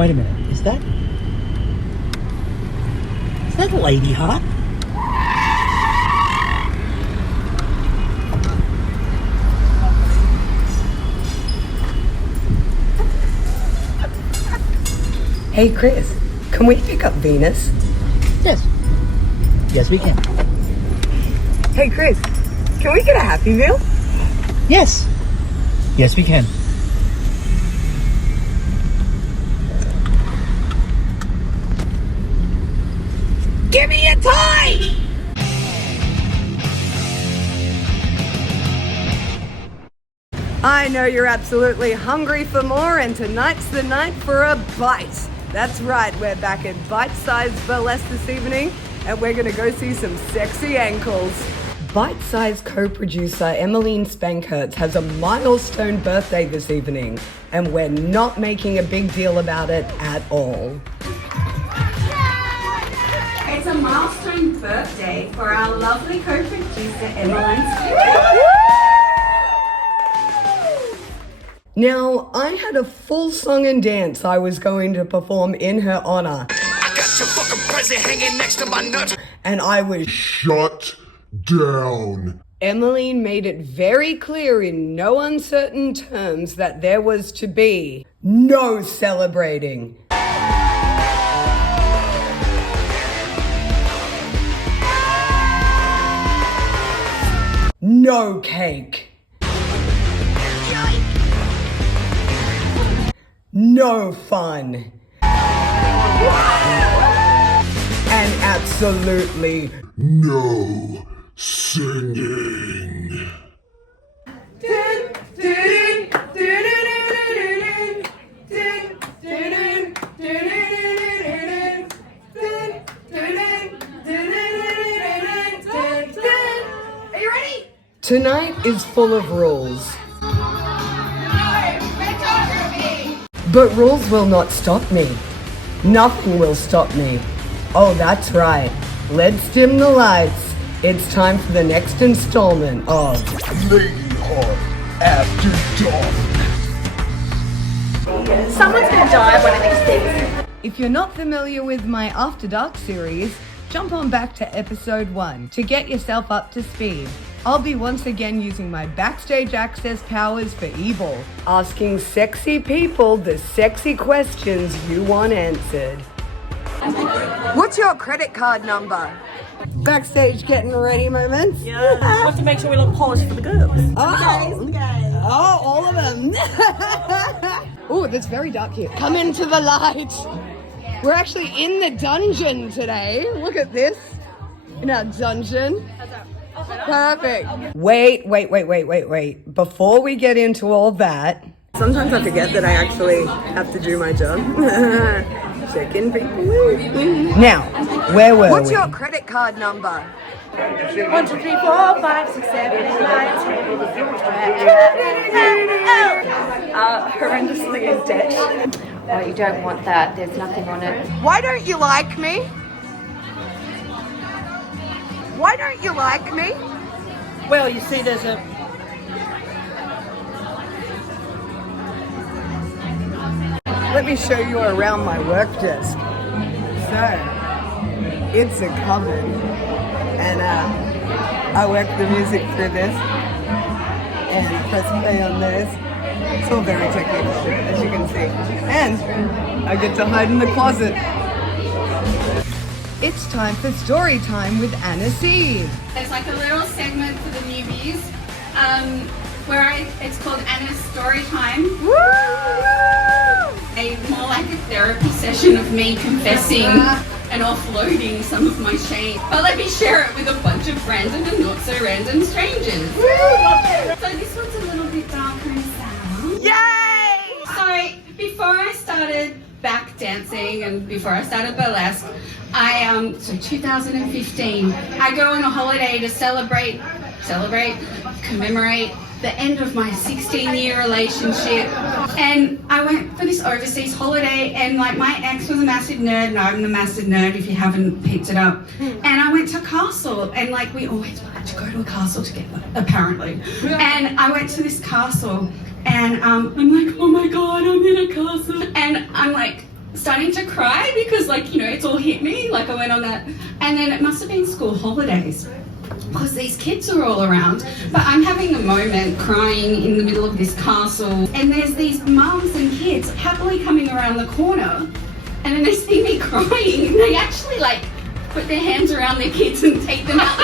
Wait a minute, is that Lady Hart? Hey Chris, can we pick up Venus? Yes. Yes, we can. Hey Chris, can we get a Happy Meal? Yes. Yes, we can. Give me a toy! I know you're absolutely hungry for more, and tonight's the night for a bite. That's right, we're back at Bitesize Burlesk this evening, and we're gonna go see some sexy ankles. Bitesize co-producer Emmeline Spankhurts has a milestone birthday this evening, and we're not making a big deal about it at all. It's a milestone birthday for our lovely co-producer Emmeline Spankhurts. Now, I had a full song and dance I was going to perform in her honor. I got your fucking present hanging next to my nut. And I was Shut down. Emmeline made it very clear in no uncertain terms that there was to be no celebrating. No cake. No fun. And absolutely No singing. Are you ready? Tonight is full of rules. But rules will not stop me. Nothing will stop me. Oh, that's right. Let's dim the lights. It's time for the next installment of Lady Hart After Dark. Someone's gonna die of one of these things. If you're not familiar with my After Dark series, jump on back to episode 1 to get yourself up to speed. I'll be once again using my backstage access powers for evil, asking sexy people the sexy questions you want answered. What's your credit card number? Backstage getting ready moments? Yeah, we have to make sure we look polished for the girls. Oh, all of them. Oh, that's very dark here. Come into the light. We're actually in the dungeon today. Look at this. In our dungeon. Perfect. Wait. Before we get into all that, sometimes I forget that I actually have to do my job. Checking people in. Now, where were we? What's your credit card number? 1, 2, 3, 4, 5, 6, 7, 8, 9, 10. Horrendously in debt. Oh, you don't want that. There's nothing on it. Why don't you like me? Why don't you like me? Well, you see, there's a... Let me show you around my work desk. So, it's a cupboard, and I work the music through this, and press play on this. It's all very technical, as you can see. And I get to hide in the closet. It's time for story time with Seethe. There's like a little segment for the newbies, where it's called Anna's Story Time. Woo! More like a therapy session of me confessing and offloading some of my shame. But let me share it with a bunch of random and not so random strangers. So this one's a little bit darker and sour. Yay! So before I started back dancing and before I started burlesque, so 2015, I go on a holiday to commemorate the end of my 16-year relationship, and I went for this overseas holiday, and like my ex was a massive nerd and I'm a massive nerd if you haven't picked it up, and I went to a castle, and like we always wanted to go to a castle together apparently, and I went to this castle and I'm like, oh my god, I'm in a castle, and I'm like starting to cry because, like, you know, it's all hit me. Like, I went on that, and then it must have been school holidays because these kids are all around. But I'm having a moment crying in the middle of this castle, and there's these mums and kids happily coming around the corner, and then they see me crying, and they actually, like, put their hands around their kids and take them out.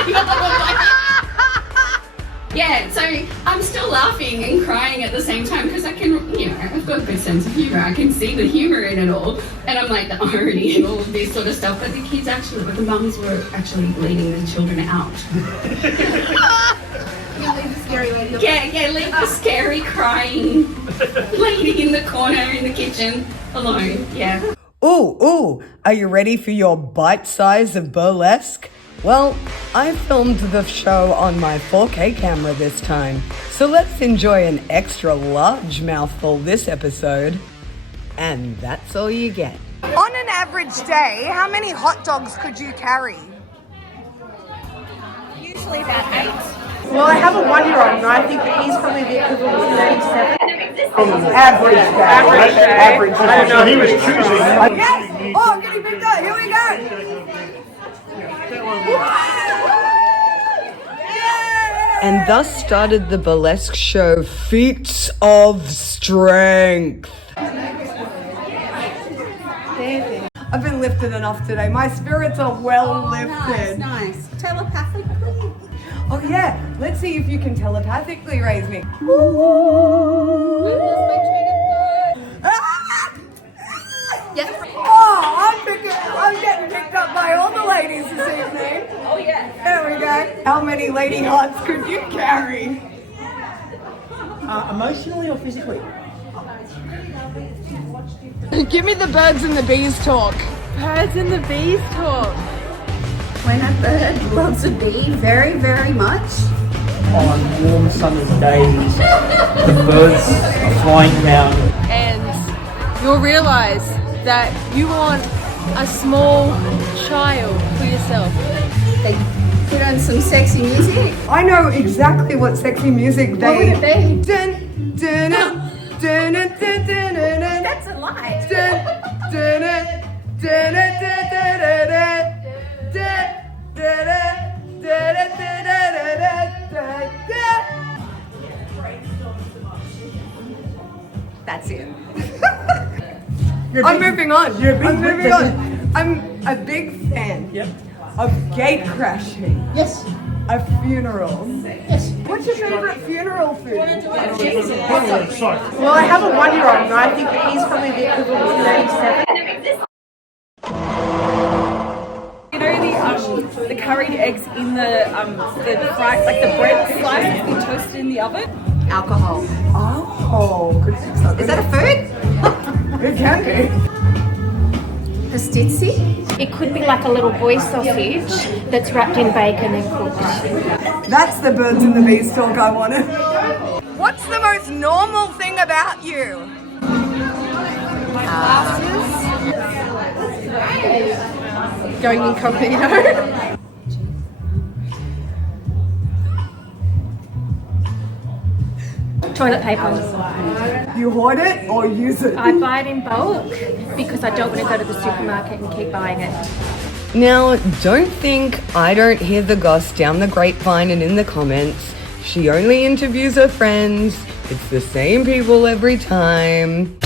Yeah, so I'm still laughing and crying at the same time because I can, you know, I've got a good sense of humour. I can see the humour in it all, and I'm like the irony and all of this sort of stuff. But the kids actually, but the mums were actually leading the children out. Yeah, leave the scary crying lady in the corner in the kitchen alone. Yeah. Ooh, are you ready for your Bitesize Burlesk? Well, I filmed the show on my 4K camera this time, so let's enjoy an extra large mouthful this episode. And that's all you get. On an average day, how many hot dogs could you carry? Usually about 8. Well, I have a 1-year-old and I think that he's probably the equivalent of 37. Average day. I don't know, he was choosing. Yes! Oh, getting picked up. Here we go. And thus started the burlesque show Feats of Strength. I've been lifted enough today. My spirits are well lifted. Nice. Telepathically. Oh yeah, let's see if you can telepathically raise me. Oh, I'm getting picked up by all the ladies this evening. Oh yeah. There we go. How many Lady Harts could you carry? Emotionally or physically? Give me the birds and the bees talk. Birds and the bees talk. When a bird loves a bee very, very much. On warm summer's days, the birds are flying around. And you'll realise that you want a small child for yourself. They put on some sexy music. I know exactly what sexy music they... What would it be? Dun, dun, dun, dun, dun, dun, dun, dun, dun. That's a lie. Dun, dun, dun, dun, dun, dun, dun, dun, dun, dun, dun, dun, dun. That's it. I'm moving on. I'm moving on. I'm a big fan of gate crashing. Yes. A funeral. Yes. What's your favourite funeral food? Well, Well, I have a 1-year-old and I think that he's probably the equivalent of 37. You know the curried eggs in the fried, like the bread slices being toasted in the oven? Alcohol. Oh, Is that a food? it can be. Pastizzi? It could be like a little boy sausage that's wrapped in bacon and cooked. That's the birds and the bees talk I wanted. What's the most normal thing about you? Going incognito. Toilet paper. You hoard it or use it? I buy it in bulk because I don't want to go to the supermarket and keep buying it. Now, don't think I don't hear the goss down the grapevine and in the comments. She only interviews her friends. It's the same people every time.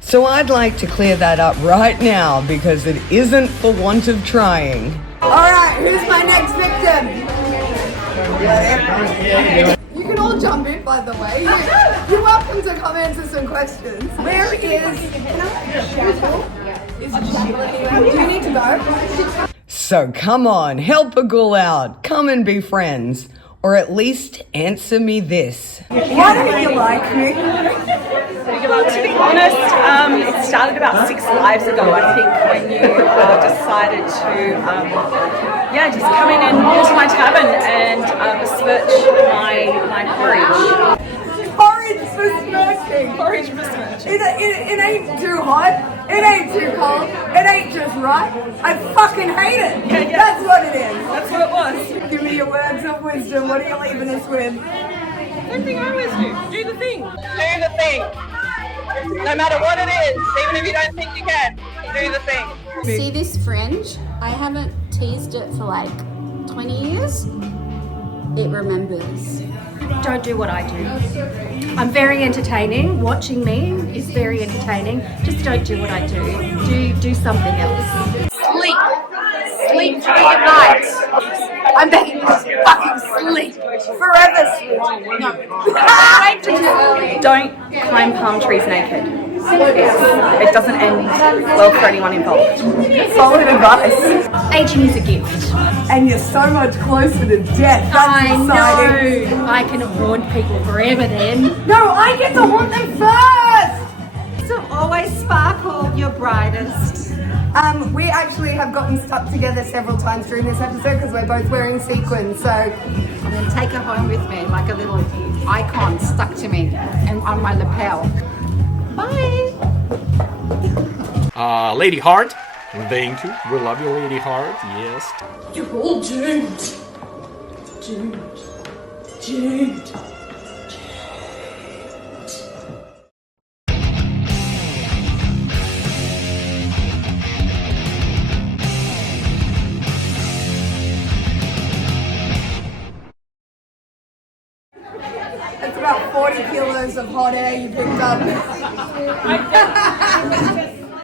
So I'd like to clear that up right now because it isn't for want of trying. Alright, who's my next victim? You can all jump in, by the way. You're welcome to come answer some questions. Where is... Do you need to go? So come on, help a ghoul out. Come and be friends. Or at least answer me this. Why don't you like me? To be honest, it started about 6 lives ago, I think, when you decided to, just come in and into my tavern and besmirch my porridge. Porridge for smirching. Porridge besmirching. It ain't too hot. It ain't too cold. It ain't just right. I fucking hate it. Yeah. That's what it is. That's what it was. Give me your words of wisdom. What are you leaving us with? Same thing I always do. Do the thing. Do the thing. No matter what it is, even if you don't think you can, do the thing. See this fringe? I haven't teased it for like 20 years. It remembers. Don't do what I do. I'm very entertaining. Watching me is very entertaining. Just don't do what I do. Do something else. Sleep. Sleep through the night. I'm begging you to fucking sleep. Forever sleep. No. Don't climb palm trees naked. It doesn't end well for anyone involved. Solid advice. Aging is a gift. And you're so much closer to death. That's I exciting. know. I can haunt people forever then. No, I get to haunt them first. So always sparkle your brightest. We actually have gotten stuck together several times during this episode because we're both wearing sequins. So And then take her home with me like a little icon stuck to me and on my lapel. Bye. Lady Hart. Thank you. We love you, Lady Hart. Yes. you're all doomed. Doomed. Doomed. It's about 40 kilos of hot air you picked up.